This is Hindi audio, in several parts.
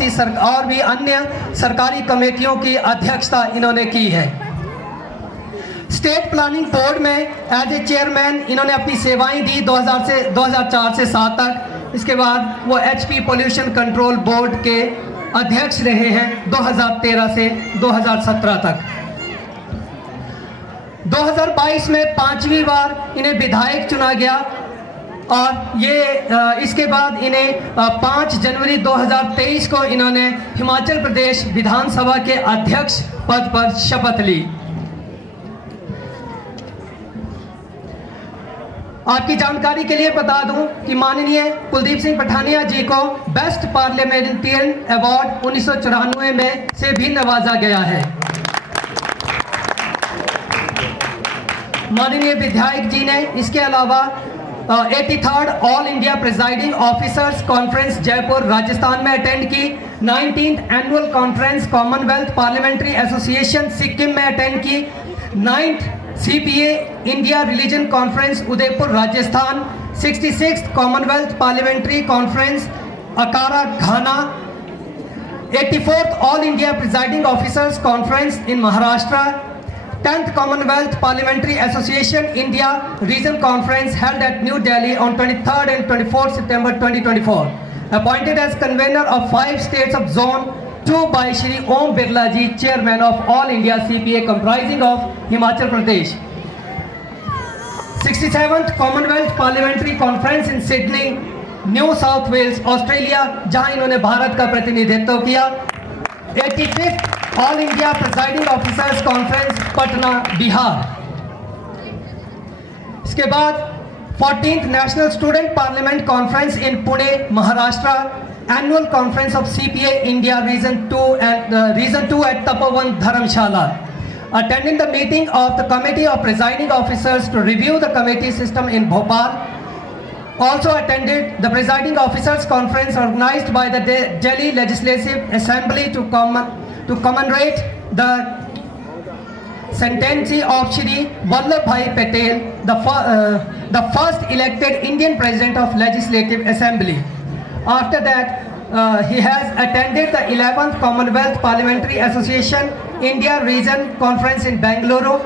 और भी अन्य सरकारी कमेटियों की अध्यक्षता इन्होंने की है। स्टेट प्लानिंग बोर्ड में एज ए चेयरमैन इन्होंने अपनी सेवाएं दी 2004 से 7 तक। इसके बाद वो HP पोल्यूशन कंट्रोल बोर्ड के अध्यक्ष रहे हैं 2013 से 2017 तक। 2022 में 5वीं बार इन्हें विधायक चुना गया और इसके बाद इन्हें 5 जनवरी 2023 को इन्होंने हिमाचल प्रदेश विधानसभा के अध्यक्ष पद पर शपथ ली। आपकी जानकारी के लिए बता दूं कि माननीय कुलदीप सिंह पठानिया जी को बेस्ट पार्लियामेंटेरियन अवार्ड 1994 में से भी नवाजा गया है। माननीय विधायक जी ने इसके अलावा 83rd All India presiding officers conference Jaipur Rajasthan में अटेंड की, 19th annual conference Commonwealth parliamentary association Sikkim में अटेंड की, 9th CPA India religion conference Udaipur Rajasthan, 66th Commonwealth parliamentary conference Accra Ghana, 84th All India presiding officers conference in Maharashtra, 10th Commonwealth Parliamentary Association India Region Conference held at New Delhi on 23rd and 24th September 2024. Appointed as convener of 5 states of Zone 2 by Shri Om Birla Ji, Chairman of All India CPA comprising of Himachal Pradesh. 67th Commonwealth Parliamentary Conference in Sydney, New South Wales, Australia, जहां इन्होंने भारत का प्रतिनिधित्व किया। 85th all India presiding officers conference Patna Bihar. इसके बाद 14th national student parliament conference in Pune Maharashtra, annual conference of CPA India region 2 at Tapovan Dharamshala. Attending the meeting of the committee of presiding officers to review the committee system in Bhopal. Also attended the presiding officers conference organized by the Delhi Legislative Assembly to commemorate the centenary of Shri Vallabhbhai Patel, the first elected Indian President of Legislative Assembly. After that, he has attended the 11th Commonwealth Parliamentary Association India Region Conference in Bengaluru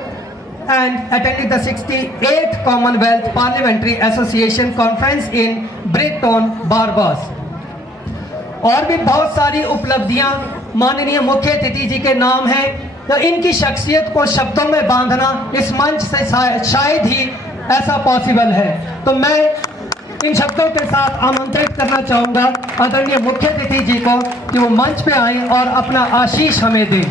and attended the 68th Commonwealth Parliamentary Association Conference in Brighton, Barbados. और भी बहुत सारी उपलब्धियां माननीय मुख्य अतिथि जी के नाम हैं, तो इनकी शख्सियत को शब्दों में बांधना इस मंच से शायद ही ऐसा पॉसिबल है। तो मैं इन शब्दों के साथ आमंत्रित करना चाहूँगा आदरणीय मुख्य अतिथि जी को कि वो मंच पे आएं और अपना आशीष हमें दें।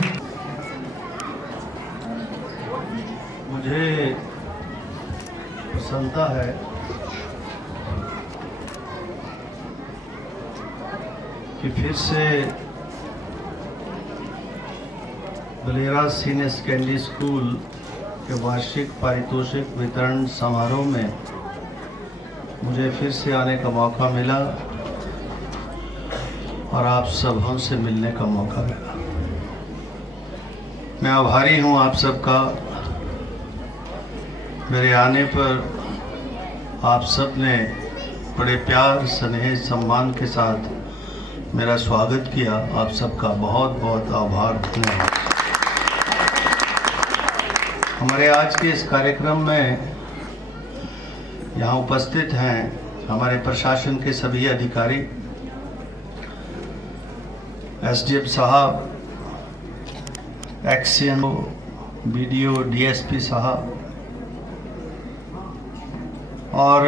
मुझे प्रसन्नता है कि फिर से बलेरा सीनियर सेकेंडरी स्कूल के वार्षिक पारितोषिक वितरण समारोह में मुझे फिर से आने का मौका मिला और आप सबों से मिलने का मौका मिला। मैं आभारी हूं आप सबका। मेरे आने पर आप सब ने बड़े प्यार स्नेह सम्मान के साथ मेरा स्वागत किया। आप सबका बहुत बहुत आभार, धन्यवाद। हमारे आज के इस कार्यक्रम में यहाँ उपस्थित हैं हमारे प्रशासन के सभी अधिकारी, SDM साहब, XCNO, BDO, DSP साहब और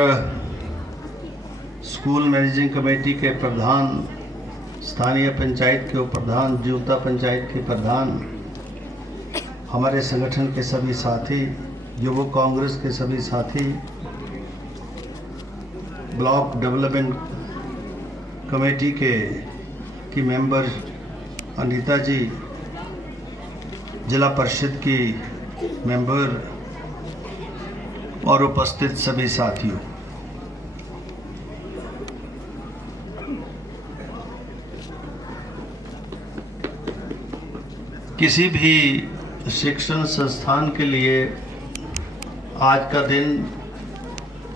स्कूल मैनेजिंग कमेटी के प्रधान, स्थानीय पंचायत के प्रधान, जीवता पंचायत के प्रधान, हमारे संगठन के सभी साथी, युवक कांग्रेस के सभी साथी, ब्लॉक डेवलपमेंट कमेटी की मेंबर अनीता जी, जिला परिषद की मेंबर और उपस्थित सभी साथियों, किसी भी शिक्षण संस्थान के लिए आज का दिन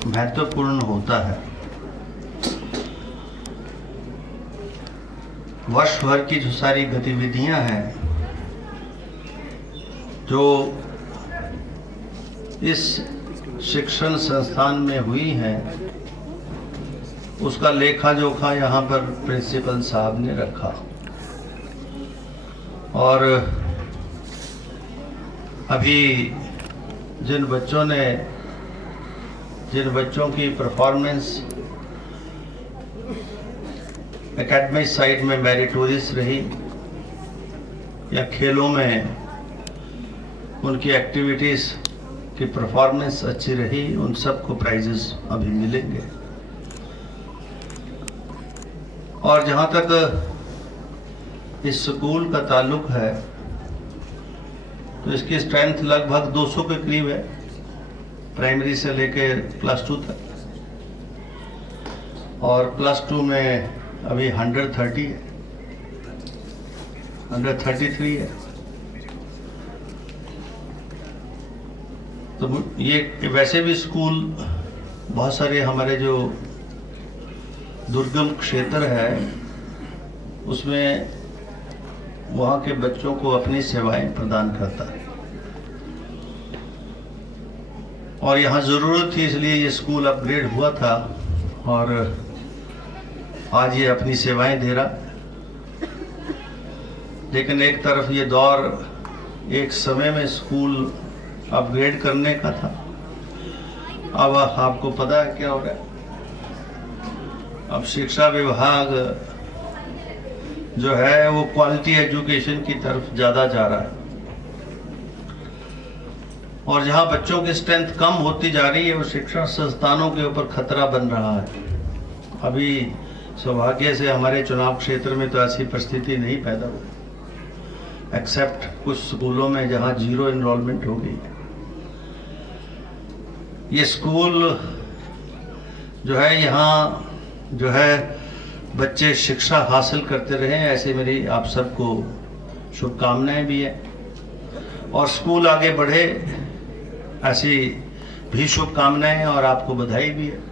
महत्वपूर्ण होता है। वर्ष भर की जो सारी गतिविधियां हैं जो इस शिक्षण संस्थान में हुई हैं, उसका लेखा जोखा यहाँ पर प्रिंसिपल साहब ने रखा। और अभी जिन बच्चों की परफॉर्मेंस एकेडमिक साइड में मेरिटोरियस रही या खेलों में उनकी एक्टिविटीज़ की परफॉर्मेंस अच्छी रही, उन सबको प्राइजेस अभी मिलेंगे। और जहाँ तक इस स्कूल का ताल्लुक है तो इसकी स्ट्रेंथ लगभग 200 के करीब है, प्राइमरी से लेकर +2 तक। और +2 में अभी 130 है, 133 है। तो ये वैसे भी स्कूल बहुत सारे हमारे जो दुर्गम क्षेत्र है उसमें वहाँ के बच्चों को अपनी सेवाएं प्रदान करता है, और यहाँ ज़रूरत थी इसलिए ये स्कूल अपग्रेड हुआ था और आज ये अपनी सेवाएं दे रहा। लेकिन एक तरफ ये दौर एक समय में स्कूल अपग्रेड करने का था, अब आपको पता है क्या हो रहा है। अब शिक्षा विभाग जो है वो क्वालिटी एजुकेशन की तरफ ज़्यादा जा रहा है, और जहाँ बच्चों की स्ट्रेंथ कम होती जा रही है वो शिक्षण संस्थानों के ऊपर खतरा बन रहा है। अभी सौभाग्य से हमारे चुनाव क्षेत्र में तो ऐसी परिस्थिति नहीं पैदा हुई, एक्सेप्ट कुछ स्कूलों में जहाँ 0 एनरोलमेंट हो गई है। ये स्कूल जो है यहाँ जो है बच्चे शिक्षा हासिल करते रहे, ऐसे मेरी आप सबको शुभकामनाएं भी है, और स्कूल आगे बढ़े ऐसी भी शुभकामनाएं और आपको बधाई भी है।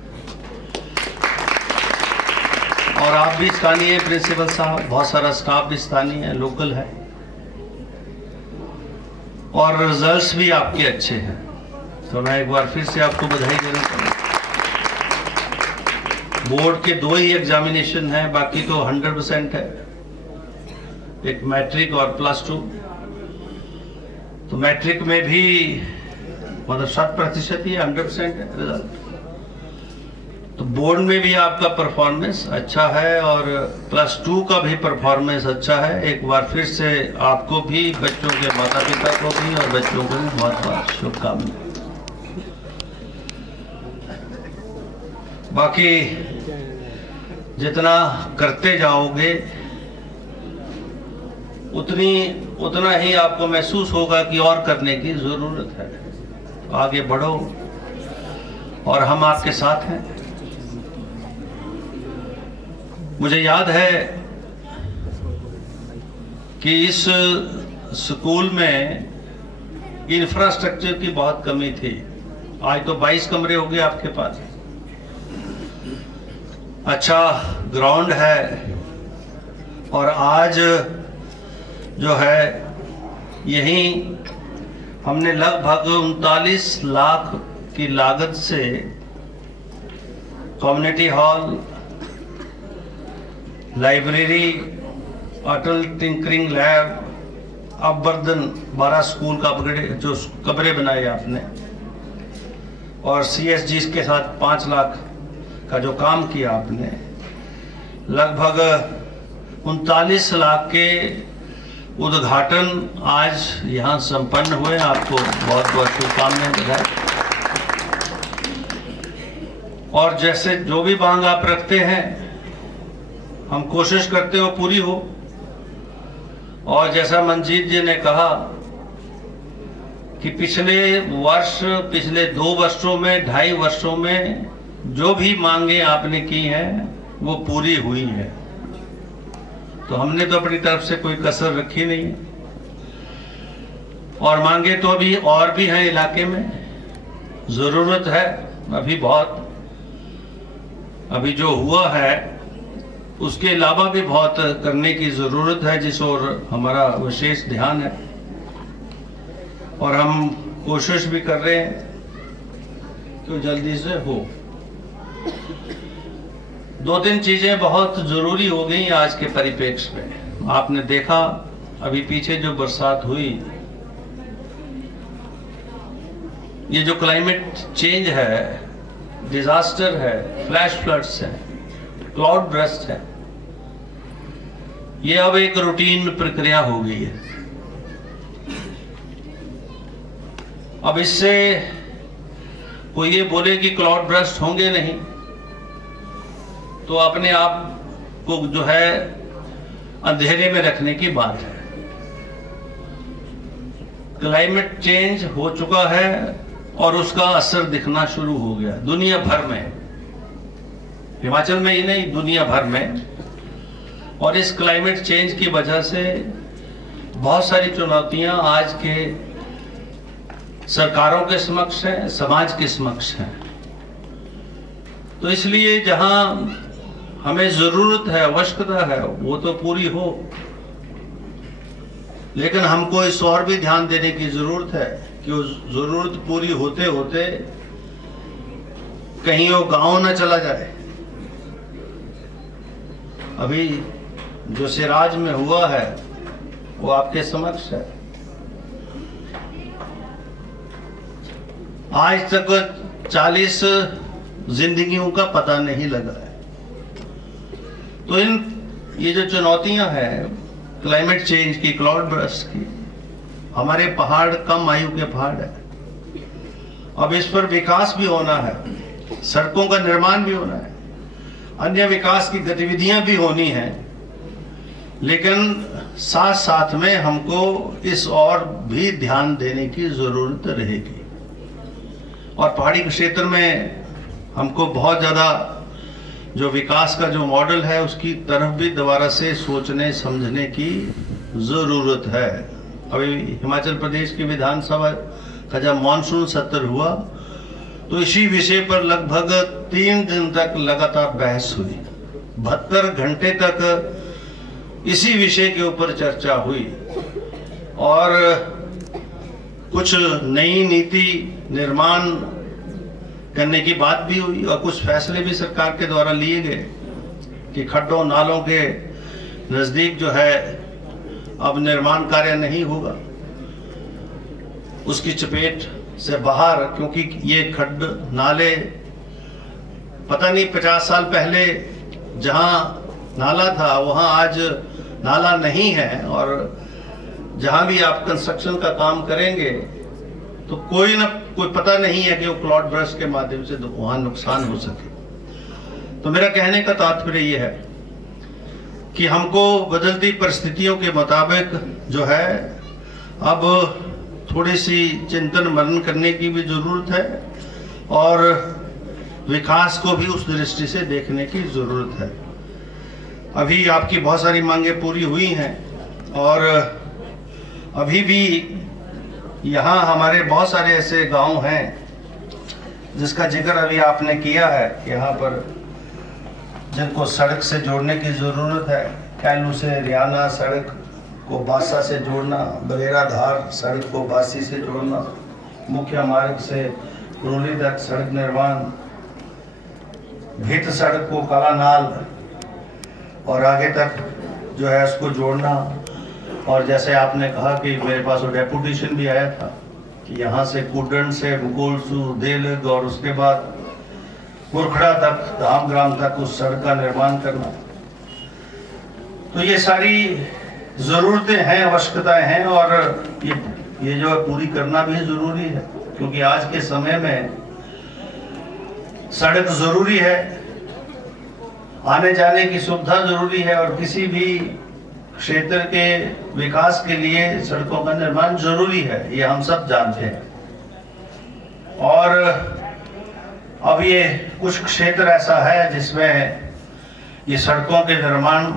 और आप भी स्थानीय प्रिंसिपल साहब, बहुत सारा स्टाफ भी स्थानीय है, लोकल है, और रिजल्ट्स भी आपके अच्छे हैं, तो मैं एक बार फिर से आपको बधाई देना चाहूँगा। बोर्ड के 2 ही एग्जामिनेशन हैं, बाकी तो 100% है, एक मैट्रिक और +2। तो मैट्रिक में भी मतलब 100% ही 100% है रिजल्ट। तो बोर्ड में भी आपका परफॉर्मेंस अच्छा है और +2 का भी परफॉर्मेंस अच्छा है। एक बार फिर से आपको भी, बच्चों के माता पिता को भी और बच्चों को भी बहुत बहुत शुभकामनाएं। बाकी जितना करते जाओगे उतना ही आपको महसूस होगा कि और करने की जरूरत है। तो आगे बढ़ो और हम आपके साथ हैं। मुझे याद है कि इस स्कूल में इंफ्रास्ट्रक्चर की बहुत कमी थी। आज तो 22 कमरे हो गए आपके पास, अच्छा ग्राउंड है, और आज जो है यहीं हमने लगभग 39 लाख की लागत से कम्युनिटी हॉल, लाइब्रेरी, अटल टिंकरिंग लैब, अपवर्धन 12 स्कूल का अपग्रेड जो कमरे बनाए आपने, और CSG के साथ 5 लाख का जो काम किया आपने, लगभग 39 लाख के उद्घाटन आज यहाँ संपन्न हुए। आपको बहुत बहुत शुभकामनाएं बधाई। और जैसे जो भी मांग आप रखते हैं हम कोशिश करते हो पूरी हो, और जैसा मंजीत जी ने कहा कि पिछले 2 वर्षों में, 2.5 वर्षों में जो भी मांगे आपने की हैं वो पूरी हुई है। तो हमने तो अपनी तरफ से कोई कसर रखी नहीं है, और मांगे तो अभी और भी हैं, इलाके में जरूरत है अभी बहुत। अभी जो हुआ है उसके अलावा भी बहुत करने की ज़रूरत है, जिस ओर हमारा विशेष ध्यान है और हम कोशिश भी कर रहे हैं कि जल्दी से हो। 2-3 चीज़ें बहुत ज़रूरी हो गई आज के परिप्रेक्ष्य में। आपने देखा अभी पीछे जो बरसात हुई, ये जो क्लाइमेट चेंज है, डिजास्टर है, फ्लैश फ्लड्स है, क्लाउड बर्स्ट है, ये अब एक रूटीन प्रक्रिया हो गई है। अब इससे कोई ये बोले कि क्लाउड बर्स्ट होंगे नहीं, तो अपने आप को जो है अंधेरे में रखने की बात है। क्लाइमेट चेंज हो चुका है और उसका असर दिखना शुरू हो गया दुनिया भर में, हिमाचल में ही नहीं, दुनिया भर में। और इस क्लाइमेट चेंज की वजह से बहुत सारी चुनौतियां आज के सरकारों के समक्ष हैं, समाज के समक्ष हैं। तो इसलिए जहां हमें जरूरत है, आवश्यकता है, वो तो पूरी हो, लेकिन हमको इस और भी ध्यान देने की जरूरत है कि वो जरूरत पूरी होते होते कहीं वो गांव न चला जाए। अभी जो सिराज में हुआ है वो आपके समक्ष है। आज तक 40 जिंदगियों का पता नहीं लगा है। तो ये जो चुनौतियां हैं क्लाइमेट चेंज की, क्लाउड बर्स्ट की, हमारे पहाड़ कम आयु के पहाड़ है, अब इस पर विकास भी होना है, सड़कों का निर्माण भी होना है, अन्य विकास की गतिविधियां भी होनी है, लेकिन साथ साथ में हमको इस और भी ध्यान देने की जरूरत रहेगी। और पहाड़ी क्षेत्र में हमको बहुत ज्यादा जो विकास का जो मॉडल है उसकी तरफ भी दोबारा से सोचने समझने की जरूरत है। अभी हिमाचल प्रदेश की विधानसभा का जब मानसून सत्र हुआ तो इसी विषय पर लगभग 3 दिन तक लगातार बहस हुई, 72 घंटे तक इसी विषय के ऊपर चर्चा हुई और कुछ नई नीति निर्माण करने की बात भी हुई और कुछ फैसले भी सरकार के द्वारा लिए गए कि खड्डों नालों के नजदीक जो है अब निर्माण कार्य नहीं होगा, उसकी चपेट से बाहर, क्योंकि ये खड्ड नाले पता नहीं 50 साल पहले जहां नाला था वहां आज नाला नहीं है, और जहां भी आप कंस्ट्रक्शन का काम करेंगे तो कोई पता नहीं है कि वो क्लाउड बर्स्ट के माध्यम से वहां नुकसान हो सके। तो मेरा कहने का तात्पर्य ये है कि हमको बदलती परिस्थितियों के मुताबिक जो है अब थोड़ी सी चिंतन मनन करने की भी जरूरत है और विकास को भी उस दृष्टि से देखने की जरूरत है। अभी आपकी बहुत सारी मांगें पूरी हुई हैं और अभी भी यहाँ हमारे बहुत सारे ऐसे गांव हैं जिसका जिक्र अभी आपने किया है, यहाँ पर जिनको सड़क से जोड़ने की ज़रूरत है। कैलू से रियाना सड़क को बासा से जोड़ना, बरेरा धार सड़क को बासी से जोड़ना, मुख्य मार्ग से कुरोली तक सड़क निर्माण, भित सड़क को कालानाल और आगे तक जो है उसको जोड़ना। और जैसे आपने कहा कि मेरे पास वो डेपुटेशन भी आया था कि यहाँ से कुडन से बुकोलसू देलग और उसके बाद कुरखड़ा तक, धामग्राम तक उस सड़क का निर्माण करना। तो ये सारी ज़रूरतें हैं, आवश्यकताएं हैं और ये जो पूरी करना भी जरूरी है, क्योंकि आज के समय में सड़क जरूरी है, आने जाने की सुविधा जरूरी है और किसी भी क्षेत्र के विकास के लिए सड़कों का निर्माण जरूरी है, ये हम सब जानते हैं। और अब ये कुछ क्षेत्र ऐसा है जिसमें ये सड़कों के निर्माण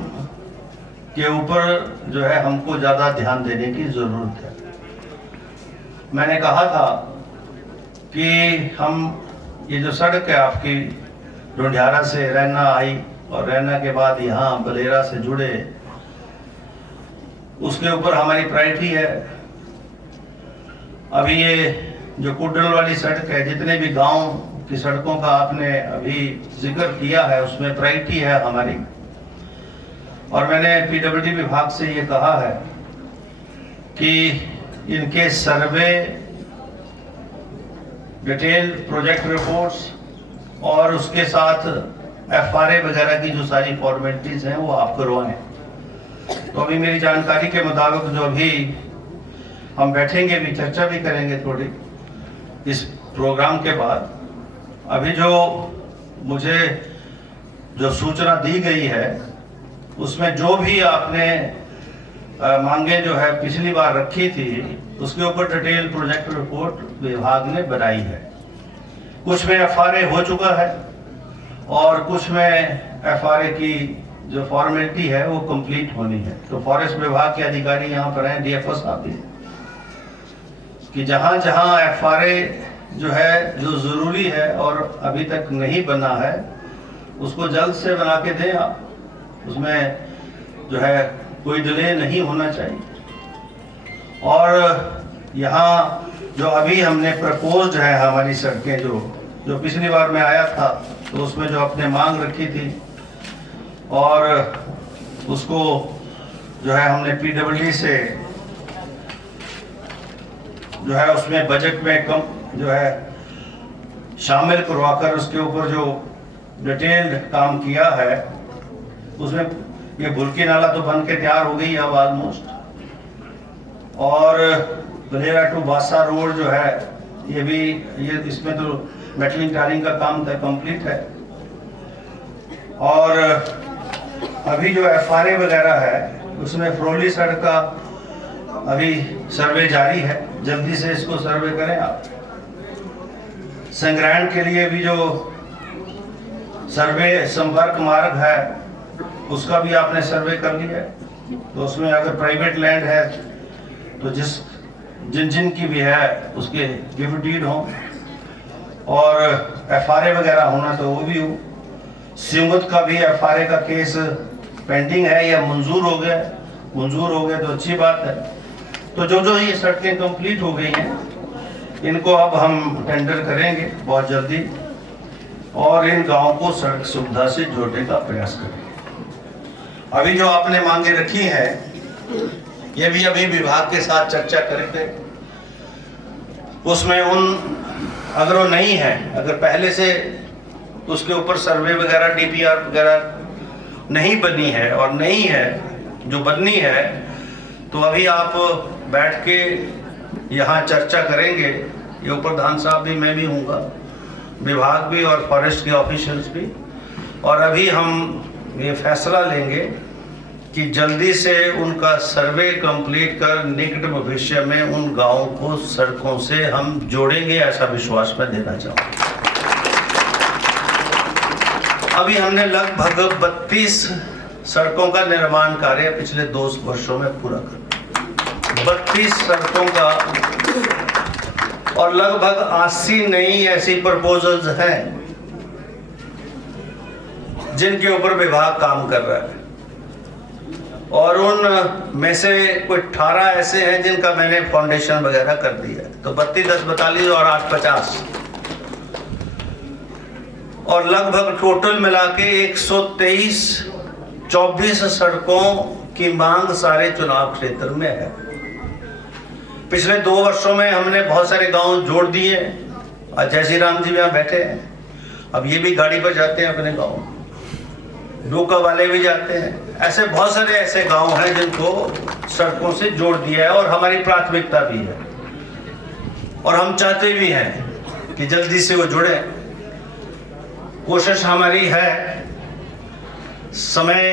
के ऊपर जो है हमको ज़्यादा ध्यान देने की ज़रूरत है। मैंने कहा था कि हम ये जो सड़क है आपकी ढूंढियारा से रैना आई और रैना के बाद यहाँ बलेरा से जुड़े, उसके ऊपर हमारी प्रायोरिटी है। अभी ये जो कुडल वाली सड़क है, जितने भी गांव की सड़कों का आपने अभी जिक्र किया है, उसमें प्रायोरिटी है हमारी। और मैंने पीडब्ल्यूडी विभाग से ये कहा है कि इनके सर्वे, डिटेल प्रोजेक्ट रिपोर्ट्स और उसके साथ एफआरए वगैरह की जो सारी फॉर्मेलिटीज हैं वो आप करवाएं। तो अभी मेरी जानकारी के मुताबिक जो अभी हम बैठेंगे, भी चर्चा भी करेंगे थोड़ी इस प्रोग्राम के बाद। अभी जो मुझे जो सूचना दी गई है उसमें जो भी आपने मांगे जो है पिछली बार रखी थी, उसके ऊपर डिटेल प्रोजेक्ट रिपोर्ट विभाग ने बनाई है। कुछ में एफआरए हो चुका है और कुछ में एफआरए की जो फॉर्मेलिटी है वो कंप्लीट होनी है। तो फॉरेस्ट विभाग के अधिकारी यहाँ पर हैं, डीएफओ साहब भी, कि जहाँ जहाँ एफआरए जो है जो जरूरी है और अभी तक नहीं बना है, उसको जल्द से बना के दें आप। उसमें जो है कोई डिले नहीं होना चाहिए। और यहाँ जो अभी हमने प्रपोज्ड है हमारी सड़कें, जो पिछली बार मैं आया था तो उसमें जो आपने मांग रखी थी, और उसको जो है हमने पीडब्ल्यूडी से जो है उसमें बजट में कम जो है शामिल करवाकर उसके ऊपर जो डिटेल्ड काम किया है, उसमें ये बुल्की नाला तो बन के तैयार हो गई अब ऑलमोस्ट, और बलेरा टू बासा रोड जो है ये भी, ये इसमें तो मेटलिंग टारिंग का काम तक कंप्लीट है। और अभी जो एफआरए वगैरह है उसमें फ्रोली सड़क का अभी सर्वे जारी है, जल्दी से इसको सर्वे करें आप। संग्रहण के लिए भी जो सर्वे संपर्क मार्ग है उसका भी आपने सर्वे कर लिया है। तो उसमें अगर प्राइवेट लैंड है तो जिन की भी है उसके गिफ्ट डीड हो, और एफआरए वगैरह होना तो वो भी हो। सिंगुत का भी एफआरए का केस पेंडिंग है या मंजूर हो गया, मंजूर हो गया तो अच्छी बात है। तो जो ये सड़कें कंप्लीट हो गई हैं, इनको अब हम टेंडर करेंगे बहुत जल्दी, और इन गांवों को सड़क सुविधा से जोड़ने का प्रयास करेंगे। अभी जो आपने मांगे रखी है, ये भी अभी विभाग के साथ चर्चा करेंगे। उसमें अगर वो नहीं है, अगर पहले से उसके ऊपर सर्वे वगैरह डीपीआर वगैरह नहीं बनी है और नहीं है जो बननी है, तो अभी आप बैठ के यहाँ चर्चा करेंगे। ये प्रधान साहब भी, मैं भी हूँगा, विभाग भी और फॉरेस्ट के ऑफिशियल्स भी, और अभी हम ये फैसला लेंगे कि जल्दी से उनका सर्वे कंप्लीट कर निकट भविष्य में उन गांवों को सड़कों से हम जोड़ेंगे, ऐसा विश्वास मैं देना चाहूँगा। अभी हमने लगभग 32 सड़कों का निर्माण कार्य पिछले 2 वर्षों में पूरा कर, 32 सड़कों का, और लगभग 80 नई ऐसी प्रपोजल्स हैं जिनके ऊपर विभाग काम कर रहा है, और उन में से कोई 18 ऐसे हैं जिनका मैंने फाउंडेशन वगैरह कर दिया है। तो 32 10 42 और 8 50, और लगभग टोटल मिला के 123 24 सड़कों की मांग सारे चुनाव क्षेत्र में है। पिछले 2 वर्षों में हमने बहुत सारे गांव जोड़ दिए। आज जय श्री राम जी यहाँ बैठे हैं, अब ये भी गाड़ी पर जाते हैं अपने गांव, डोका वाले भी जाते हैं। ऐसे बहुत सारे ऐसे गांव हैं जिनको सड़कों से जोड़ दिया है, और हमारी प्राथमिकता भी है, और हम चाहते भी हैं कि जल्दी से वो जुड़े। कोशिश हमारी है। समय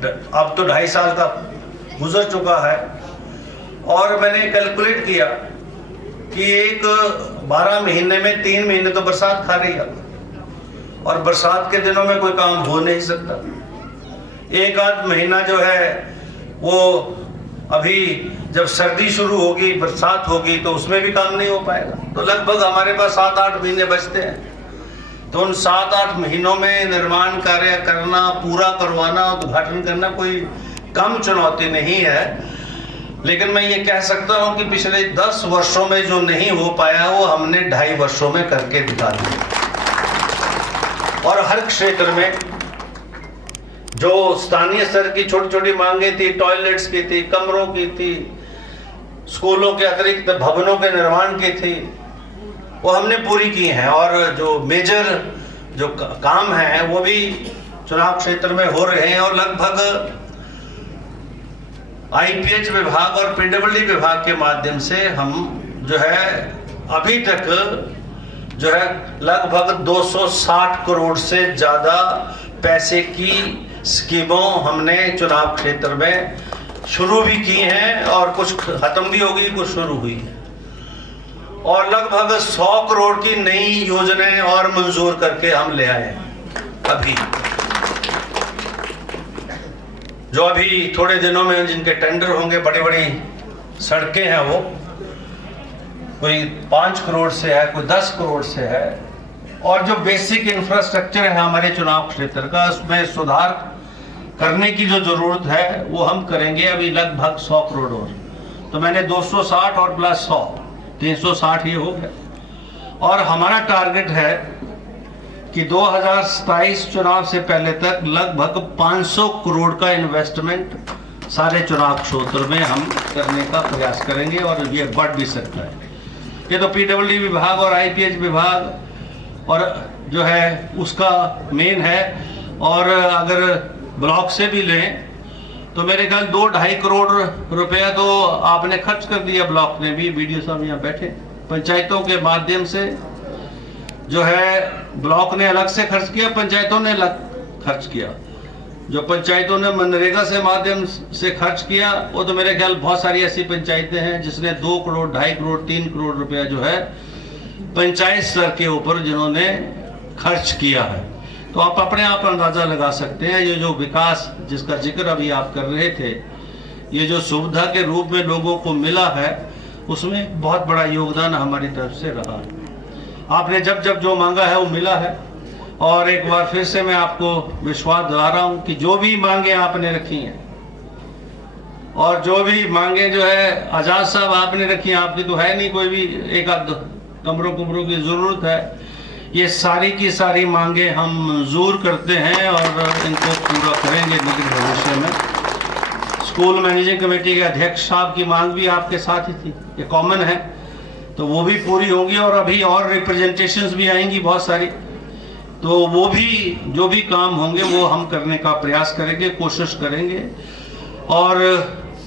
अब तो 2.5 साल का गुजर चुका है, और मैंने कैलकुलेट किया कि 12 महीने में 3 महीने तो बरसात खा रही है, और बरसात के दिनों में कोई काम हो नहीं सकता। 1 आध महीना जो है वो अभी जब सर्दी शुरू होगी, बरसात होगी, तो उसमें भी काम नहीं हो पाएगा। तो लगभग हमारे पास 7-8 महीने बचते हैं। तो उन 7-8 महीनों में निर्माण कार्य करना, पूरा करवाना, उद्घाटन करना कोई कम चुनौती नहीं है। लेकिन मैं ये कह सकता हूँ कि पिछले 10 वर्षों में जो नहीं हो पाया वो हमने 2.5 वर्षों में करके दिखा दिया। और हर क्षेत्र में जो स्थानीय स्तर की छोटी छोटी मांगे थी, टॉयलेट्स की थी, कमरों की थी, स्कूलों के अतिरिक्त भवनों के निर्माण की थी, वो हमने पूरी की हैं। और जो मेजर जो काम है वो भी चुनाव क्षेत्र में हो रहे हैं। और लगभग आईपीएच विभाग और पीडब्ल्यूडी विभाग के माध्यम से हम जो है अभी तक जो है लगभग 260 करोड़ से ज़्यादा पैसे की स्कीमों हमने चुनाव क्षेत्र में शुरू भी की हैं और कुछ खत्म भी होगी, कुछ शुरू हुई है। और लगभग 100 करोड़ की नई योजनाएं और मंजूर करके हम ले आए हैं। अभी जो अभी थोड़े दिनों में जिनके टेंडर होंगे, बड़ी बड़ी सड़कें हैं, वो कोई 5 करोड़ से है, कोई 10 करोड़ से है। और जो बेसिक इंफ्रास्ट्रक्चर है हमारे चुनाव क्षेत्र का, उसमें सुधार करने की जो जरूरत है वो हम करेंगे। अभी लगभग 100 करोड़ और, तो मैंने 260 और प्लस 100, 360 ये हो गया। और हमारा टारगेट है कि 2027 चुनाव से पहले तक लगभग 500 करोड़ का इन्वेस्टमेंट सारे चुनाव क्षेत्र में हम करने का प्रयास करेंगे। और ये बढ़ भी सकता है। ये तो पीडब्ल्यूडी विभाग और आईपीएच विभाग और जो है उसका मेन है। और अगर ब्लॉक से भी लें तो मेरे ख्याल 2-2.5 करोड़ रुपया तो आपने खर्च कर दिया, ब्लॉक ने भी। बीडीओ साहब यहाँ बैठे, पंचायतों के माध्यम से जो है ब्लॉक ने अलग से खर्च किया, पंचायतों ने अलग खर्च किया। जो पंचायतों ने मनरेगा से माध्यम से खर्च किया वो तो मेरे ख्याल बहुत सारी ऐसी पंचायतें हैं जिसने 2 करोड़, 2.5 करोड़, 3 करोड़ रुपया जो है पंचायत स्तर के ऊपर जिन्होंने खर्च किया है। तो आप अपने आप अंदाजा लगा सकते हैं ये जो विकास जिसका जिक्र अभी आप कर रहे थे, ये जो सुविधा के रूप में लोगों को मिला है, उसमें बहुत बड़ा योगदान हमारी तरफ से रहा है। आपने जब जब जो मांगा है वो मिला है। और एक बार फिर से मैं आपको विश्वास दिला रहा हूं कि जो भी मांगे आपने रखी हैं और जो भी मांगे जो है आजाद साहब आपने रखी हैं, आपकी तो है नहीं कोई भी एक आध कमरों की जरूरत है, ये सारी की सारी मांगे हम मंजूर करते हैं और इनको पूरा करेंगे निकट भविष्य में। स्कूल मैनेजिंग कमेटी के अध्यक्ष साहब की मांग भी आपके साथ ही थी, ये कॉमन है, तो वो भी पूरी होगी। और अभी और रिप्रेजेंटेशंस भी आएंगी बहुत सारी, तो वो भी जो भी काम होंगे वो हम करने का प्रयास करेंगे, कोशिश करेंगे। और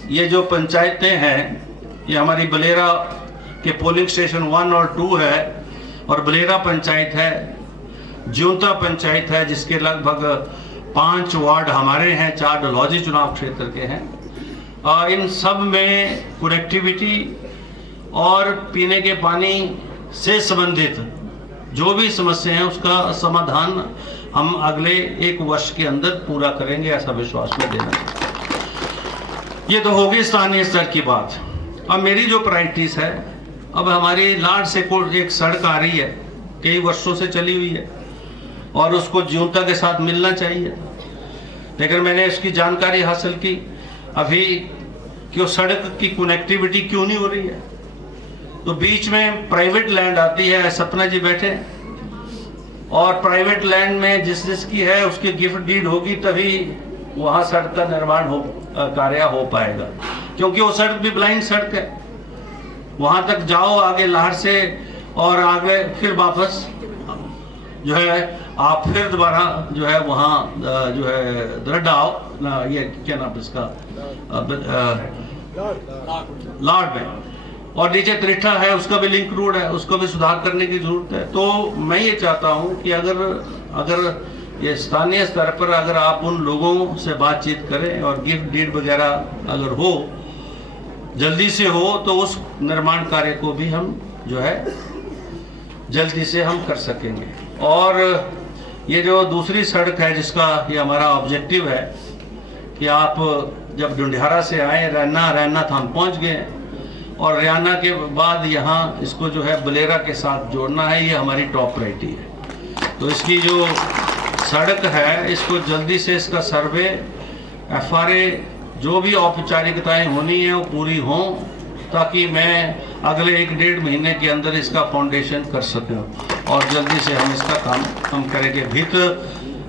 ये जो पंचायतें हैं, ये हमारी बलेरा के पोलिंग स्टेशन 1 और 2 है, और बलेरा पंचायत है, ज्यूंता पंचायत है जिसके लगभग 5 वार्ड हमारे हैं, 4 डलहौजी चुनाव क्षेत्र के हैं। इन सब में कनेक्टिविटी और पीने के पानी से संबंधित जो भी समस्या है उसका समाधान हम अगले 1 वर्ष के अंदर पूरा करेंगे, ऐसा विश्वास में देना चाहिए। ये तो होगी स्थानीय स्तर की बात। अब मेरी जो प्रायोरिटीज है, अब हमारी लाड से एक सड़क आ रही है, कई वर्षों से चली हुई है और उसको ज्यूंता के साथ मिलना चाहिए। लेकिन मैंने इसकी जानकारी हासिल की अभी कि उस सड़क की कनेक्टिविटी क्यों नहीं हो रही है। तो बीच में प्राइवेट लैंड आती है, सपना जी बैठे, और प्राइवेट लैंड में जिसकी है उसकी गिफ्ट डीड होगी तभी वहां सड़क का निर्माण कार्य हो पाएगा, क्योंकि वो सड़क भी ब्लाइंड सड़क है। वहां तक जाओ आगे लाहड़ से और आगे फिर वापस जो है आप फिर दोबारा जो है वहां जो है दरड्डा आओ, ये क्या नाम इसका, लाड में, और नीचे त्रिठा है, उसका भी लिंक रोड है, उसको भी सुधार करने की जरूरत है। तो मैं ये चाहता हूं कि अगर ये स्थानीय स्तर पर अगर आप उन लोगों से बातचीत करें और गिफ्ट डीड वगैरह अगर हो, जल्दी से हो, तो उस निर्माण कार्य को भी हम जो है जल्दी से हम कर सकेंगे। और ये जो दूसरी सड़क है जिसका ये हमारा ऑब्जेक्टिव है कि आप जब ढूंढियारा से आए, रैना था, हम पहुंच गए, और रैना के बाद यहाँ इसको जो है बलेरा के साथ जोड़ना है, ये हमारी टॉप प्रायोरिटी है। तो इसकी जो सड़क है इसको जल्दी से इसका सर्वे, FRA, जो भी औपचारिकताएं होनी है वो पूरी हों, ताकि मैं अगले 1-1.5 महीने के अंदर इसका फाउंडेशन कर सकूं और जल्दी से हम इसका काम हम करेंगे। भित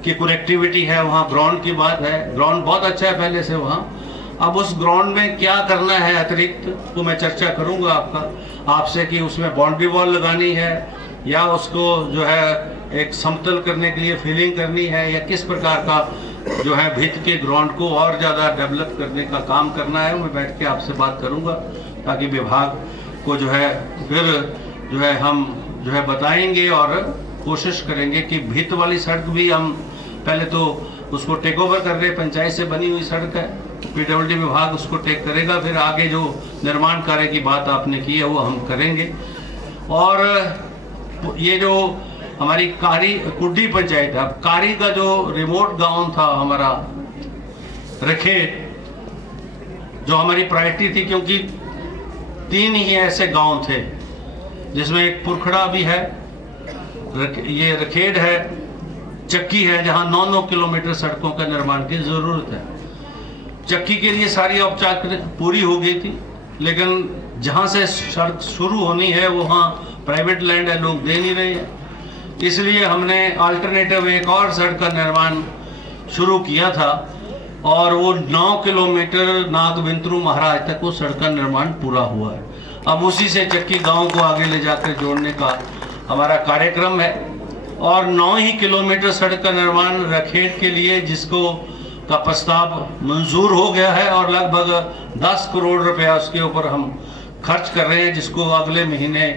की कनेक्टिविटी है, वहाँ ग्राउंड की बात है, ग्राउंड बहुत अच्छा है पहले से वहाँ। अब उस ग्राउंड में क्या करना है अतिरिक्त, तो मैं चर्चा करूँगा आपसे कि उसमें बाउंड्री वॉल लगानी है या उसको जो है एक समतल करने के लिए फिलिंग करनी है, या किस प्रकार का जो है भित के ग्राउंड को और ज़्यादा डेवलप करने का काम करना है। मैं बैठ के आपसे बात करूँगा ताकि विभाग को जो है फिर जो है हम जो है बताएंगे और कोशिश करेंगे कि भित वाली सड़क भी हम पहले तो उसको टेक ओवर कर रहे, पंचायत से बनी हुई सड़क है, PWD विभाग उसको टेक करेगा, फिर आगे जो निर्माण कार्य की बात आपने की है वो हम करेंगे। और ये जो हमारी कुड्डी पंचायत है, कारी का जो रिमोट गांव था हमारा रखेट, जो हमारी प्रायोरिटी थी, क्योंकि 3 ही ऐसे गांव थे जिसमें एक पुरखड़ा भी है, ये रखेड़ है, चक्की है, जहां 9-9 किलोमीटर सड़कों का निर्माण की जरूरत है। चक्की के लिए सारी औपचारिकता पूरी हो गई थी, लेकिन जहां से सड़क शुरू होनी है वहां प्राइवेट लैंड है, लोग दे नहीं रहे हैं। इसलिए हमने अल्टरनेटिव एक और सड़क का निर्माण शुरू किया था और वो 9 किलोमीटर नागविंतरू महाराज तक वो सड़क का निर्माण पूरा हुआ है। अब उसी से चक्की गांव को आगे ले जाकर जोड़ने का हमारा कार्यक्रम है। और 9 ही किलोमीटर सड़क का निर्माण रखेट के लिए जिसको का प्रस्ताव मंजूर हो गया है और लगभग 10 करोड़ रुपया उसके ऊपर हम खर्च कर रहे हैं, जिसको अगले महीने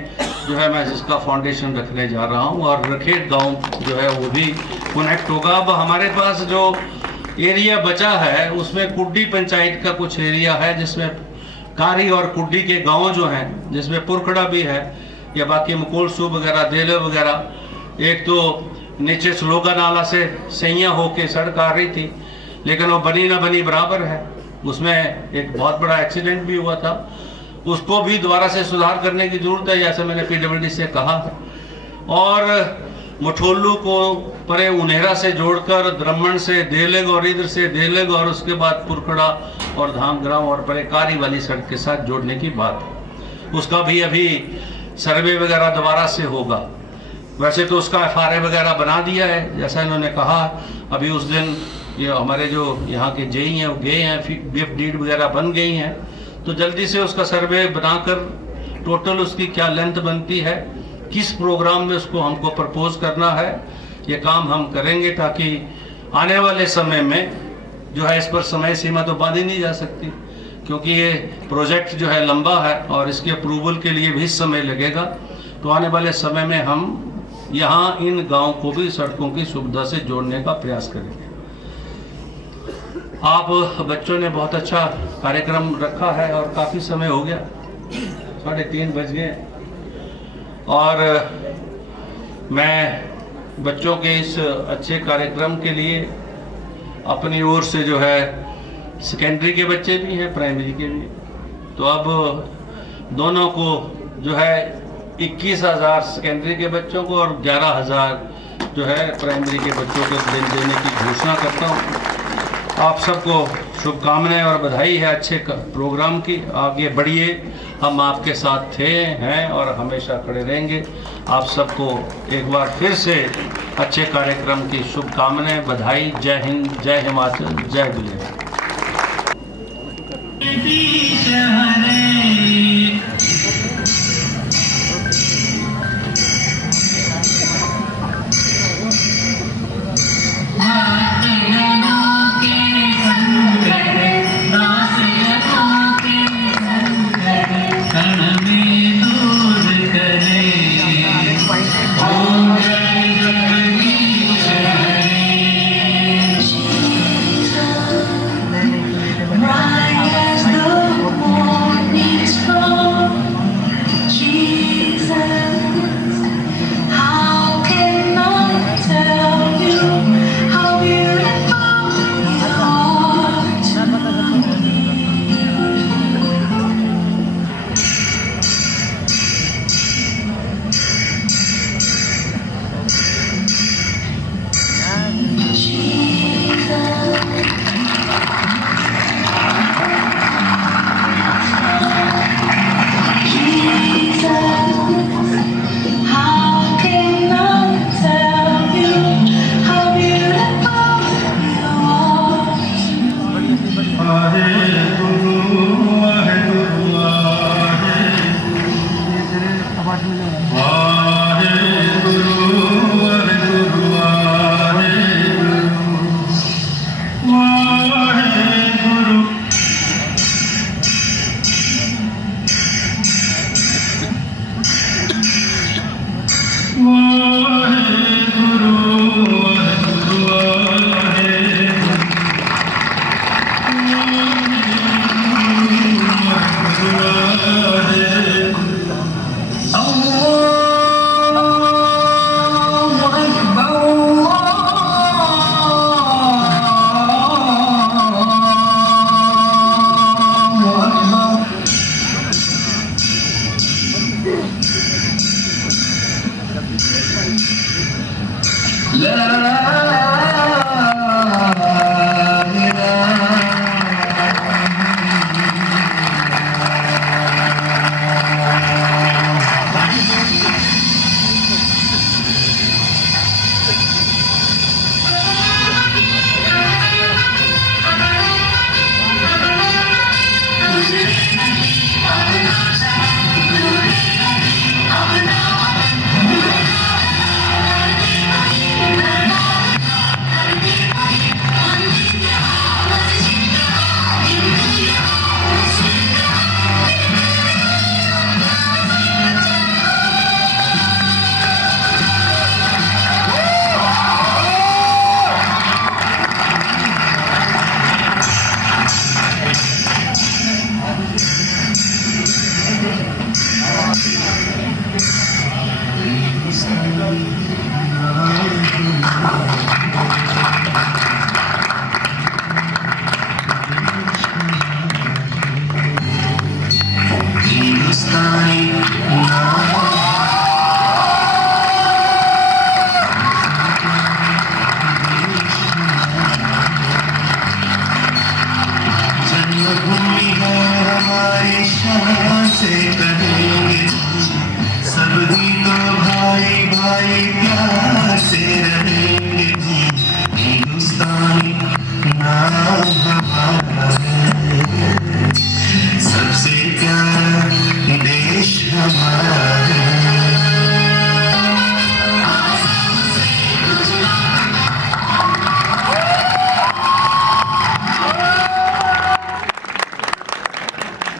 जो है मैं जिसका फाउंडेशन रखने जा रहा हूं और रखेट गांव जो है वो भी कनेक्ट होगा। अब हमारे पास जो एरिया बचा है उसमें कुड्डी पंचायत का कुछ एरिया है जिसमें कारी और कुड्डी के गांव जो हैं, जिसमें पुरखड़ा भी है या बाकी मुकोलसू वगैरह, देले वगैरह। एक तो नीचे स्लोगा नाला से सैया होके सड़क आ रही थी, लेकिन वो बनी ना बनी बराबर है। उसमें एक बहुत बड़ा एक्सीडेंट भी हुआ था, उसको भी दोबारा से सुधार करने की जरूरत है, जैसे मैंने PWD से कहा है। और मठोलू को परे उन्हेरा से जोड़कर द्रमण से देलेग और इधर से देलेग और उसके बाद पुरखड़ा और धामग्राम और परे कारी वाली सड़क के साथ जोड़ने की बात है। उसका भी अभी सर्वे वगैरह दोबारा से होगा। वैसे तो उसका FRA वगैरह बना दिया है, जैसा इन्होंने कहा। अभी उस दिन ये हमारे जो यहाँ के जेई हैं वो गए हैं, BF डीड वगैरह बन गई हैं, तो जल्दी से उसका सर्वे बनाकर टोटल उसकी क्या लेंथ बनती है, किस प्रोग्राम में उसको हमको प्रपोज करना है, ये काम हम करेंगे ताकि आने वाले समय में जो है इस पर समय सीमा तो बांधी नहीं जा सकती, क्योंकि ये प्रोजेक्ट जो है लंबा है और इसके अप्रूवल के लिए भी समय लगेगा। तो आने वाले समय में हम यहाँ इन गांव को भी सड़कों की सुविधा से जोड़ने का प्रयास करेंगे। आप बच्चों ने बहुत अच्छा कार्यक्रम रखा है और काफ़ी समय हो गया, 3:30 बज गए, और मैं बच्चों के इस अच्छे कार्यक्रम के लिए अपनी ओर से जो है सेकेंडरी के बच्चे भी हैं, प्राइमरी के भी, तो अब दोनों को जो है 21,000 सेकेंडरी के बच्चों को और 11,000 जो है प्राइमरी के बच्चों को देने की घोषणा करता हूँ। आप सबको शुभकामनाएं और बधाई है अच्छे प्रोग्राम की। आगे बढ़िए, हम आपके साथ थे, हैं और हमेशा खड़े रहेंगे। आप सबको एक बार फिर से अच्छे कार्यक्रम की शुभकामनाएं, बधाई। जय हिंद, जय हिमाचल, जय Gujarat. Bright as the morning.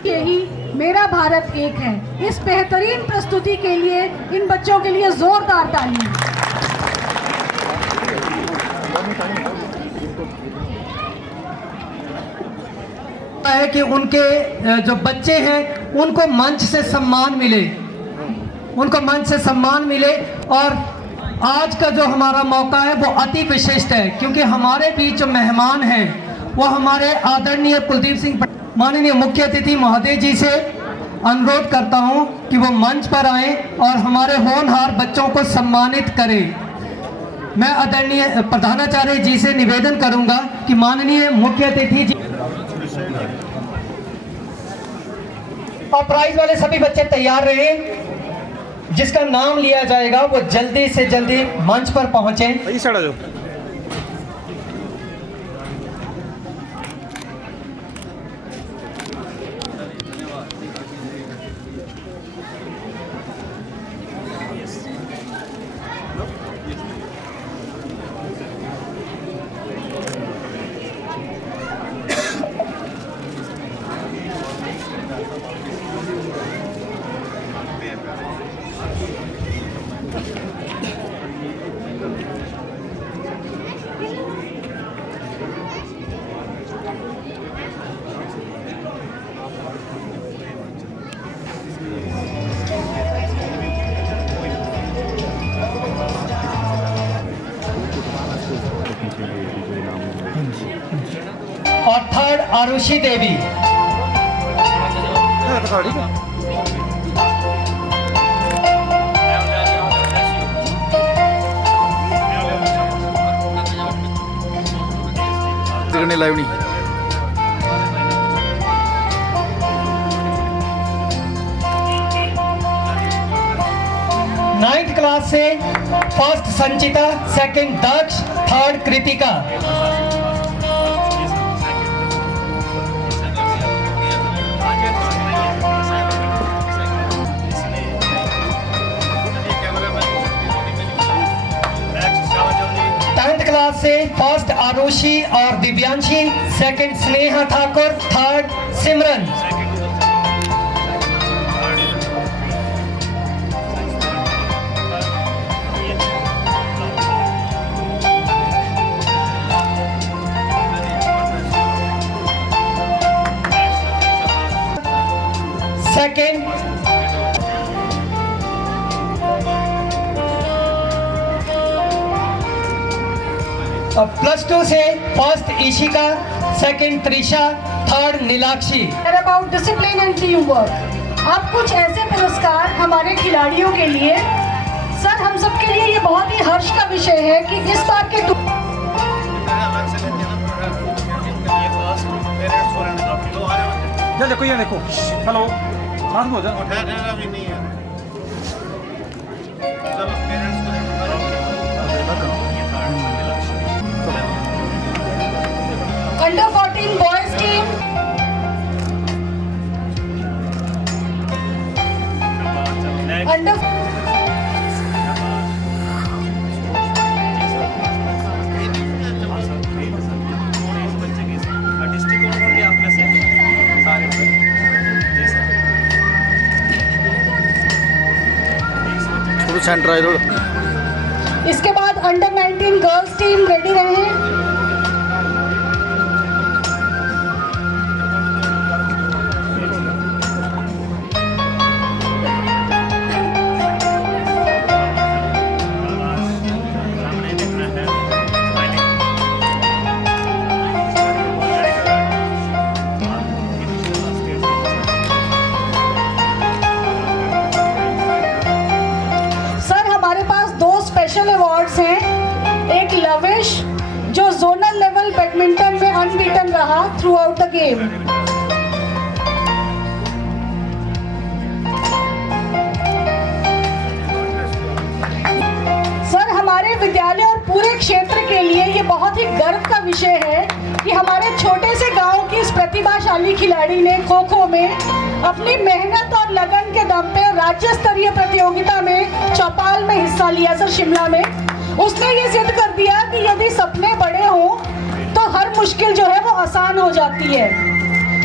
यही मेरा भारत एक है। इस बेहतरीन प्रस्तुति के लिए इन बच्चों के लिए जोरदार ताली। है कि उनके जो बच्चे हैं उनको मंच से सम्मान मिले, उनको मंच से सम्मान मिले। और आज का जो हमारा मौका है वो अति विशिष्ट है, क्योंकि हमारे बीच जो मेहमान हैं वो हमारे आदरणीय कुलदीप सिंह माननीय मुख्य अतिथि महोदय जी से अनुरोध करता हूं कि वो मंच पर आए और हमारे होनहार बच्चों को सम्मानित करें। मैं आदरणीय प्रधानाचार्य जी से निवेदन करूंगा कि माननीय मुख्य अतिथि जी और प्राइज वाले सभी बच्चे तैयार रहे। जिसका नाम लिया जाएगा वो जल्दी से जल्दी मंच पर पहुंचे। और थर्ड आरुषि देवी। लाइव नहीं 9th क्लास से फर्स्ट संचिता, सेकंड दक्ष, थर्ड कृतिका। क्लास से फर्स्ट आरुषि और दिव्यांशी, सेकंड स्नेहा ठाकुर, थर्ड सिमरन। सेकंड +2 से first Ishika, second Trisha, third Neelakshi. About discipline and team work. अब कुछ ऐसे पुरस्कार हमारे खिलाड़ियों के लिए। सर, हम सबके लिए ये बहुत ही हर्ष का विषय है कि इस बार के देखो ये देखो, हेलो साथ में हो जाओ। Under 14 boys team, under centre. इसके बाद अंडर 19 गर्ल्स टीम रेडी रहे। अवार्ड्स हैं। एक लविश जो जोनल लेवल बैडमिंटन में अनबीटन रहा through out the game. Sir, हमारे विद्यालय और पूरे क्षेत्र के लिए ये बहुत ही गर्व का विषय है कि हमारे छोटे से गांव की इस प्रतिभाशाली खिलाड़ी ने खो खो में अपनी मेहनत और लगन के दम पे राज्य स्तरीय प्रतियोगिता में चौपाल में हिस्सा लिया। सर, शिमला में उसने ये सिद्ध कर दिया कि यदि सपने बड़े हों तो हर मुश्किल जो है वो आसान हो जाती है।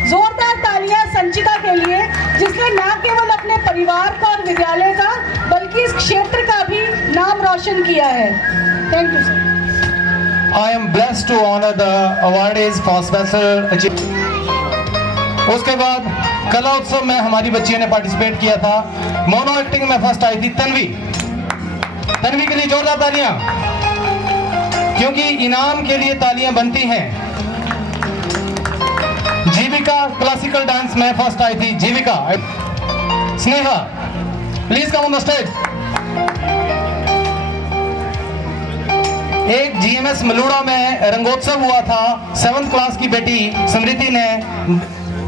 जोरदार तालियां संचिता के लिए, जिसने न केवल अपने परिवार का और विद्यालय का बल्कि इस क्षेत्र का भी नाम रोशन किया है। Thank you sir. I am blessed to honor the awardees for special achievement। उसके बाद कला उत्सव में हमारी बच्चियों ने पार्टिसिपेट किया था। मोनो एक्टिंग में फर्स्ट आई थी तन्वी। तन्वी के लिए जोरदार तालियां, क्योंकि इनाम के लिए तालियां बनती हैं। जीविका क्लासिकल डांस में फर्स्ट आई थी। Jeevika. Sneha please come on the stage. एक जीएमएस मलूड़ा में रंगोत्सव हुआ था। 7th क्लास की बेटी समृद्धि ने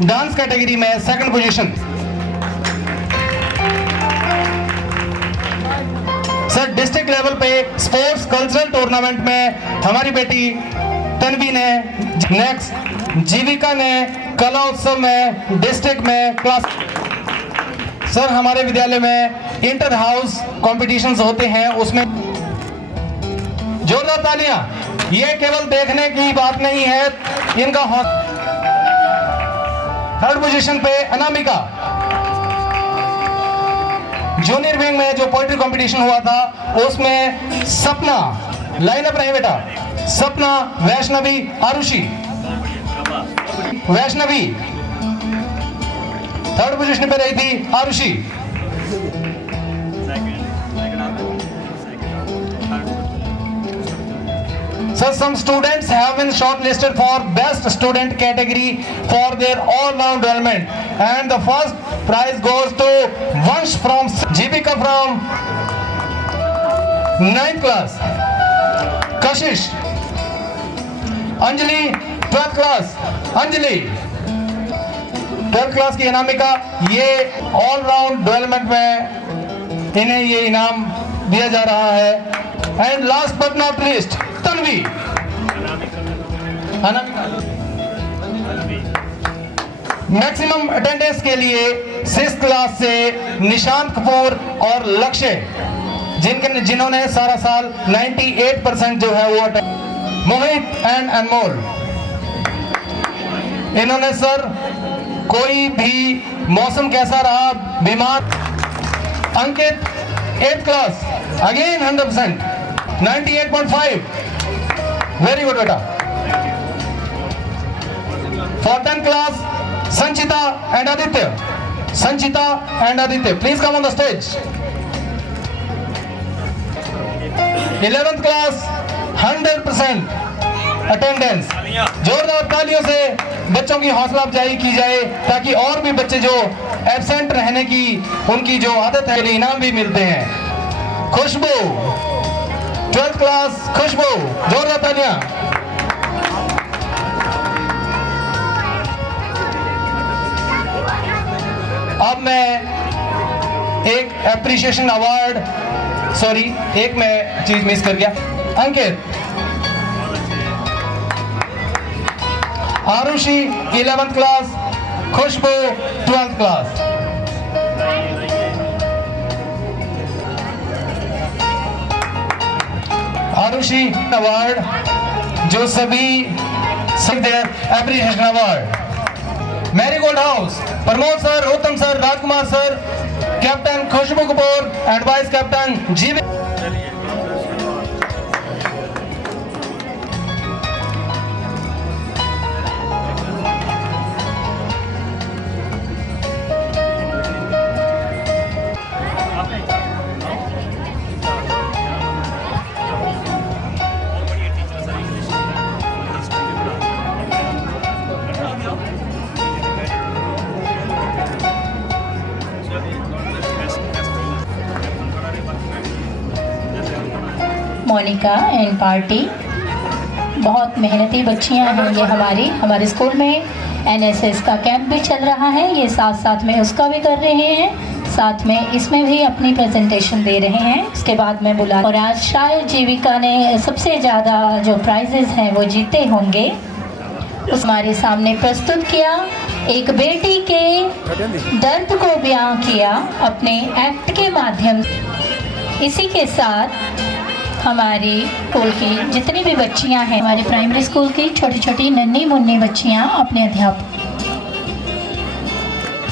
डांस कैटेगरी में 2nd position. Sir district level पे स्पोर्ट्स कल्चरल टूर्नामेंट में हमारी बेटी तन्वी ने नेक्स्ट, जीविका ने कला उत्सव में डिस्ट्रिक्ट में क्लास। सर हमारे विद्यालय में इंटर हाउस कॉम्पिटिशन्स होते हैं, उसमें जोरदार तालियां। ये केवल देखने की बात नहीं है, इनका 3rd पोजीशन पे अनामिका। जूनियर विंग में जो पोएट्री कंपटीशन हुआ था उसमें सपना, लाइन अप रहे बेटा, सपना, वैष्णवी, आरुषि। वैष्णवी 3rd पोजीशन पे रही थी। Arushi So some students have been shortlisted for best student category for their all-round development, and the first prize goes to Vansh from Jeevika from 9th class, Kashish, Anjali 12th class, Anjali 12th class की अनामिका। ये all-round development में इन्हें ये इनाम दिया जा रहा है। And last but not least Tanvi, maximum attendance के लिए 6th क्लास से निशांत कपूर और लक्ष्य, जिन्होंने सारा साल 98% जो है वो मोहित एंड अनमोल, इन्होंने सर कोई भी मौसम कैसा रहा, बीमार। अंकित 8th class again 100%, 98.5, very good बेटा। For 10th class Sanchita and Aditya, Sanchita and Aditya please come on the stage. 11th class 100% attendance. जोरदार तालियों से बच्चों की हौसला अफजाई की जाए ताकि और भी बच्चे जो एब्सेंट रहने की उनकी जो आदत है इनाम भी मिलते हैं। खुशबू 12th क्लास, खुशबू जोरदार तालियां। अब मैं एक एप्रिशिएशन अवार्ड, सॉरी एक मैं चीज मिस कर गया। Ankit, Arushi 11th class, Khushboo 12th class. Arushi award जो सभी appreciation award. Marigold house Pramod sir, Uttam sir, Rajkumar sir, captain Khushboo Kapoor and vice captain Jeevi. Monica and party बहुत मेहनती बच्चियां हैं ये हमारे स्कूल में एनएसएस का कैंप भी चल रहा है, ये साथ साथ में उसका भी कर रहे हैं, साथ में इसमें भी अपनी प्रेजेंटेशन दे रहे हैं। उसके बाद मैं बुला, और आज शायद जीविका ने सबसे ज़्यादा जो प्राइजेस हैं वो जीते होंगे, उस हमारे सामने प्रस्तुत किया। एक बेटी के दर्द को बयां किया अपने एक्ट के माध्यम। इसी के साथ हमारी स्कूल की जितनी भी बच्चियां हैं, हमारी प्राइमरी स्कूल की छोटी छोटी नन्ही मुन्नी बच्चियां अपने अध्यापक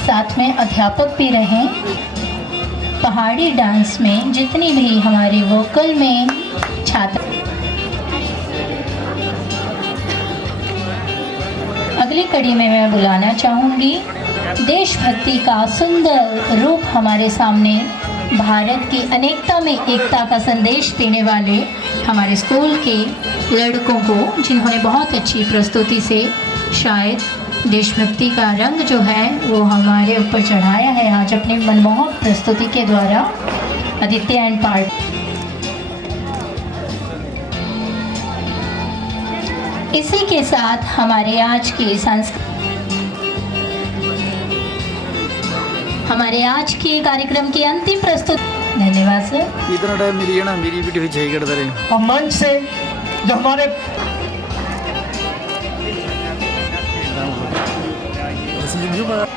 साथ में अध्यापक भी रहे। पहाड़ी डांस में जितनी भी हमारे वोकल में छात्र, अगली कड़ी में मैं बुलाना चाहूँगी देशभक्ति का सुंदर रूप हमारे सामने, भारत की अनेकता में एकता का संदेश देने वाले हमारे स्कूल के लड़कों को, जिन्होंने बहुत अच्छी प्रस्तुति से शायद देशभक्ति का रंग जो है वो हमारे ऊपर चढ़ाया है आज अपनी मनमोहक प्रस्तुति के द्वारा। Aditya and part. इसी के साथ हमारे आज के कार्यक्रम की अंतिम प्रस्तुति। धन्यवाद सर। इतना टाइम मिली है ना, मेरी भी चाहिए करते रहे। और मंच से जो हमारे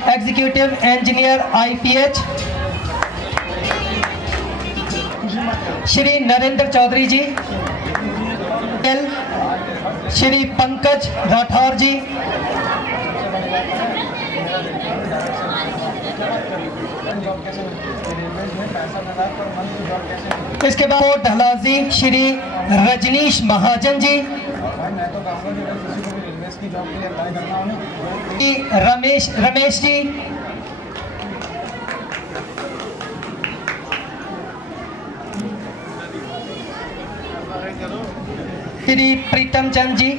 executive engineer IPH Shri Narendra Chaudhary ji, Shri Pankaj Rathore ji, इसके बाद ढलाजी श्री रजनीश महाजन जी, रमेश जी, श्री प्रीतम चंद जी।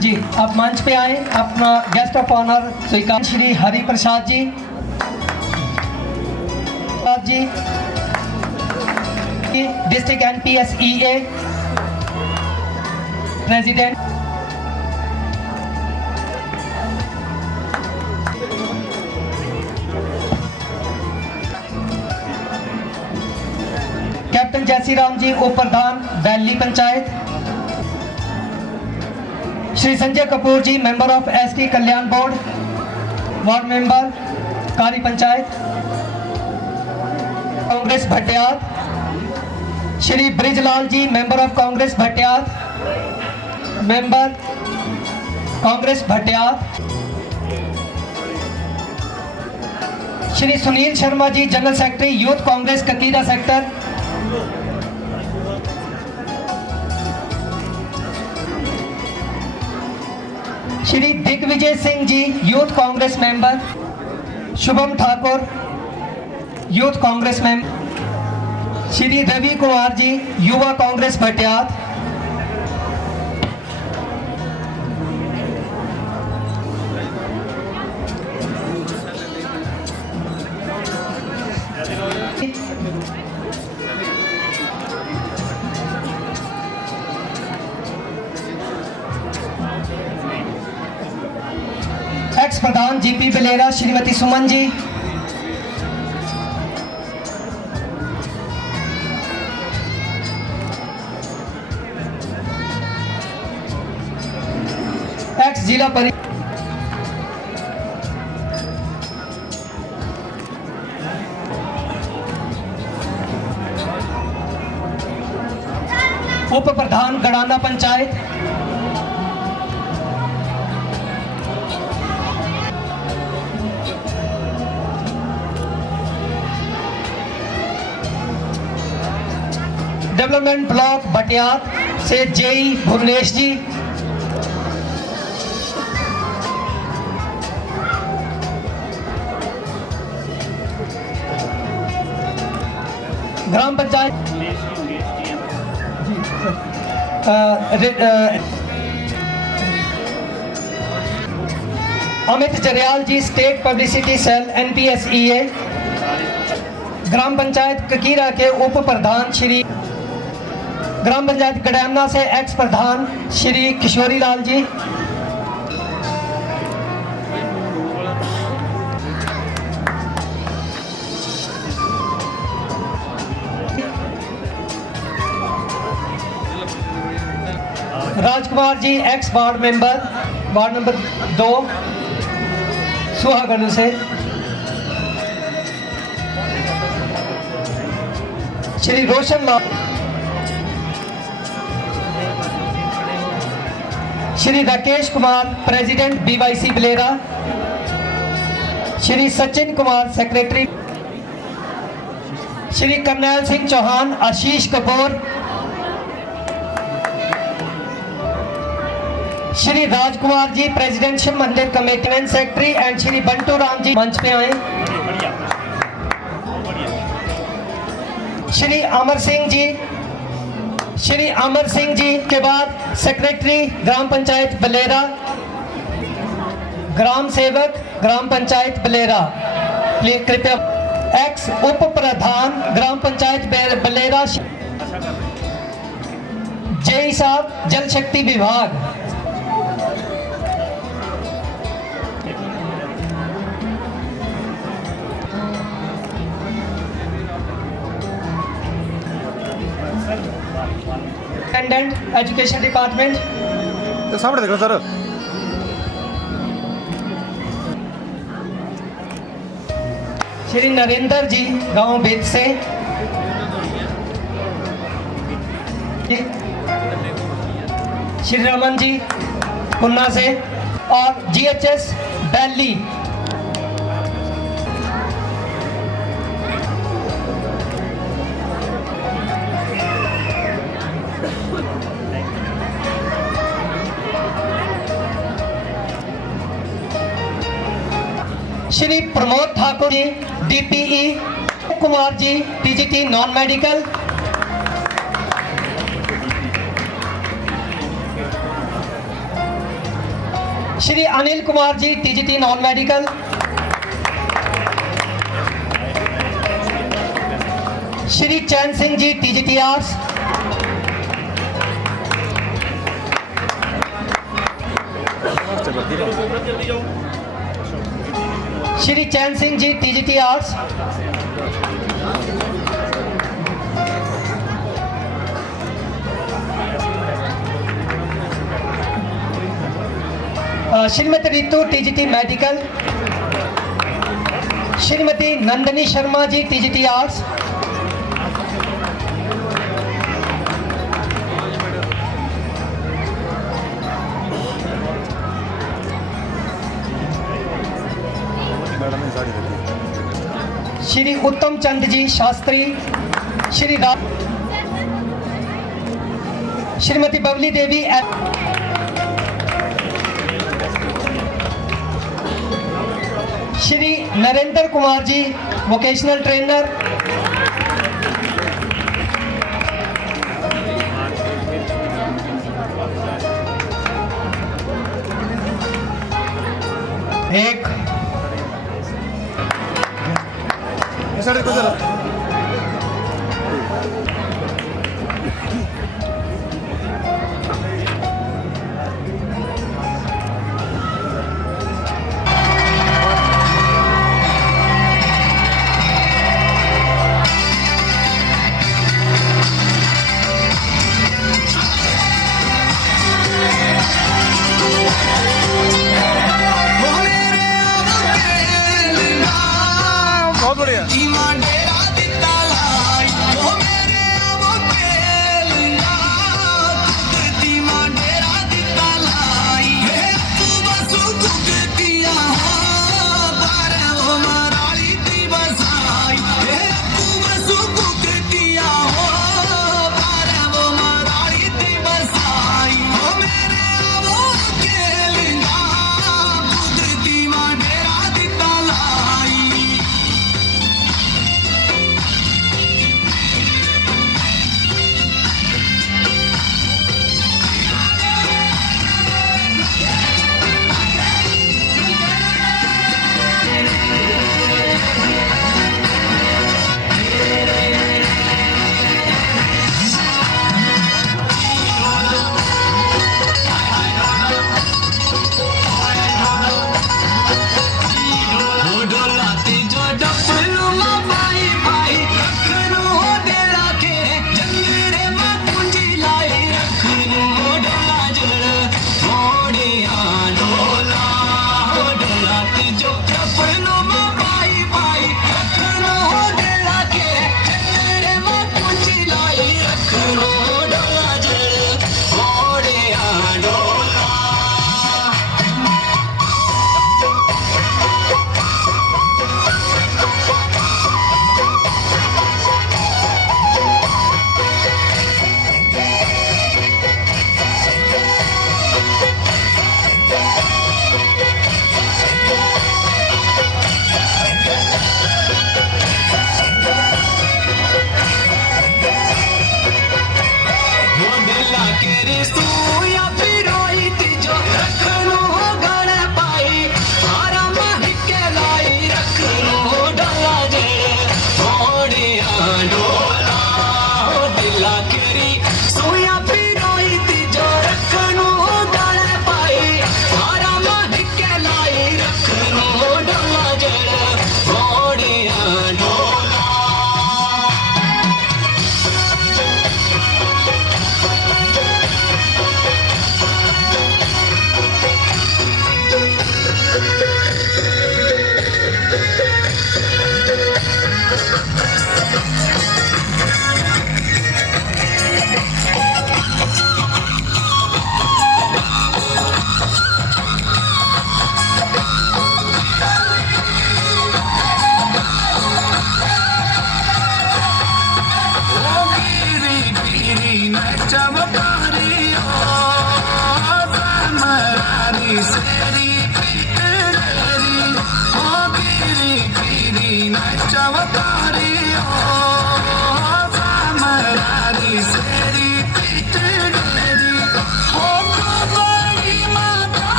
जी आप मंच पे आए, अपना गेस्ट ऑफ ऑनर स्वीकार। Shri Hari Prasad ji, district NPS EA president, captain Jaisiram ji, उप प्रधान Vaili panchayat, Shri Sanjay Kapoor ji, member of ST कल्याण board, ward member Kari panchayat Congress Bhatiyat, Shri Brijlal ji, member of Congress Bhatiyat, member Congress Bhatiyat, Shri Sunil Sharma ji, general secretary youth Congress Kakira sector, Shri Digvijay Singh ji, youth Congress member, Shubham Thakur youth Congress member, Shri Ravi Kumar जी, युवा कांग्रेस भटियात, एक्स प्रधान GP बिलेरा श्रीमती सुमन जी, एक्स जिला परिषद उप प्रधान गड़ाना पंचायत, डेवलपमेंट ब्लॉक भटियात से JE भुवनेश जी, ग्राम panchayat Amit Jariyal ji, state publicity cell NPS EA, ग्राम पंचायत ककीरा के उप प्रधान श्री, ग्राम पंचायत गड़ाना से एक्स प्रधान Shri Kishori Lal ji, Rajkumar ji, ex ward member, ward number 2 Suhagarh से, Shri Roshan Lal, Shri Rakesh Kumar president BYC Balera, Shri Sachin Kumar secretary, Shri Karnail Singh Chauhan, Ashish Kapoor, Shri Rajkumar ji president Shiv Mandir committee and secretary and Shri Bantu Ram ji मंच पे आए। श्री अमर सिंह जी के बाद सेक्रेटरी ग्राम पंचायत बलेरा, ग्राम सेवक ग्राम पंचायत बलेरा, प्लीज कृपया। एक्स उप प्रधान ग्राम पंचायत बलेरा जेई साहब जल शक्ति विभाग। Attendant education department. तो सामने देखो सर। श्री नरेंद्र जी गांव बेद से, श्री रमन जी पुन्ना से और GHS Delhi. Shri Pramod Thakur ji DPE, Kumar ji TGT non medical, Shri Anil Kumar ji TGT non medical, Shri Chain Singh ji TGT arts, Shri Chain Singh ji TGT arts, Shrimati Ritu TGT medical, Shrimati Nandini Sharma ji TGT arts, Shri Uttam Chand ji Shastri, Shrimati Babli Devi, Shri Narendra Kumar ji vocational trainer, एक साढ़े को जरा। बहुत बढ़िया।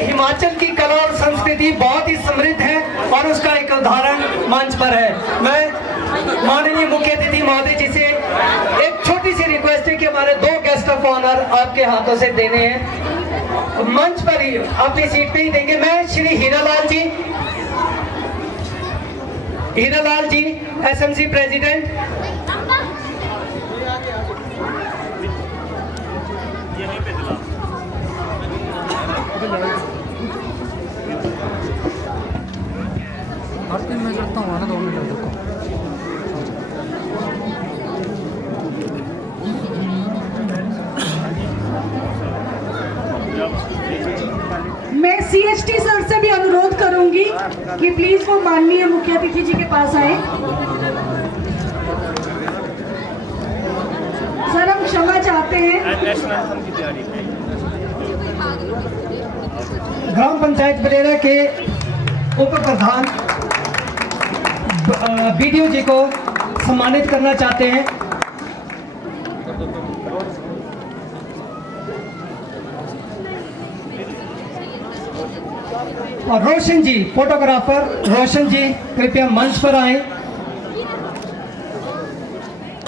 हिमाचल की कला और संस्कृति बहुत ही समृद्ध है और उसका एक उदाहरण मंच पर है। मैं माननीय मुख्य अतिथि महोदय जी से एक छोटी सी रिक्वेस्ट है कि हमारे 2 गेस्ट ऑफ ऑनर आपके हाथों से देने हैं, मंच पर ही अपनी सीट पे ही देंगे। मैं श्री हीरालाल जी एसएमसी प्रेसिडेंट, चाहूंगी कि प्लीज वो माननीय मुख्य अतिथि जी के पास आए। सर हम क्षमा चाहते हैं। ग्राम पंचायत बलेरा के उप प्रधान बीडीओ जी को सम्मानित करना चाहते हैं। और रोशन जी, फोटोग्राफर रोशन जी, कृपया मंच पर आए।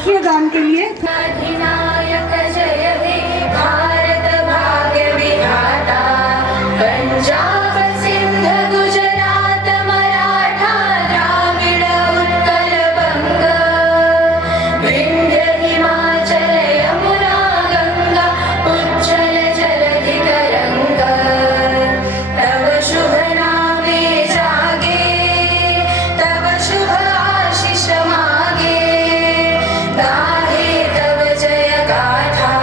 ये गान के लिए अधिनायक जय हे भारत भाग्य विधाता, पंजाब सिंध गुजरात मराठा द्राविड़ उत्कल बंग, विंध्य हिमाचल यमुना गंगा उज्जल जलधि तरंग, तव शुभ नामे जागे, तव शुभ आशीष मागे, गाहे तव जय गाथा,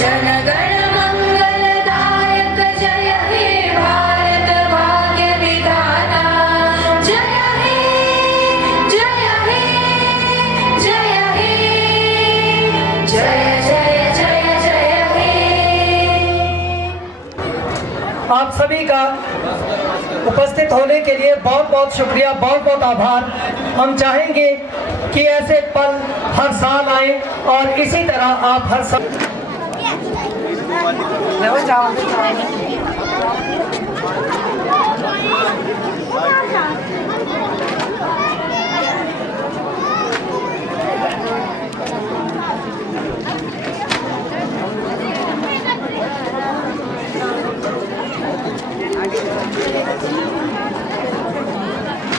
जनगण मंगलदायक जय हे भारत भाग्य विधाता, जय हे जय हे जय हे, जय जय जय जय हे। आप सभी का उपस्थित होने के लिए बहुत बहुत शुक्रिया, बहुत बहुत आभार। हम चाहेंगे कि ऐसे पल हर साल आए और इसी तरह आप हर साल